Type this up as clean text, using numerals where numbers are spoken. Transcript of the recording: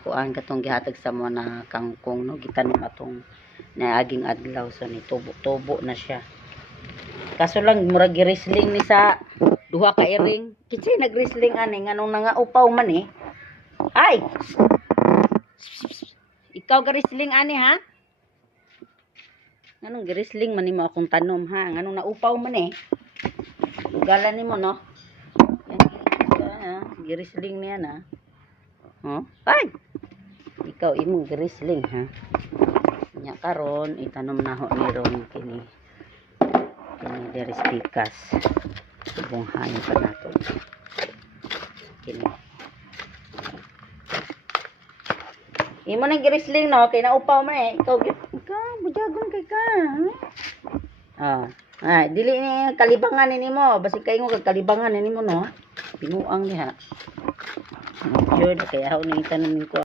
kuan katong gihatag sa mo na kangkong no, gitanom atong naaging adlaw so ni tubo na siya. Kaso lang murag girisling ni sa duha ka iring. Kinsay nagrisling ani nganong nangaupaw man eh. Ay. Ikaw garisling ani ha? Nganong girisling man nimo akong tanom ha? Nganong naupaw man eh. Galan nimo no. Girisling niya na. Oh, ay. Ikaw imong girisling ha. Nya karon itanom na ho ni ron kini derispikas. Bunghain pa nato. Kini. Imo nang girisling no kay naupaw man eh. Ikaw bujagon kay ka. Ah, ay dili ni kalibangan nimo basi kay mo kalibangan nimo no. Pinuang diha. Jud kay aw ni tanom ko.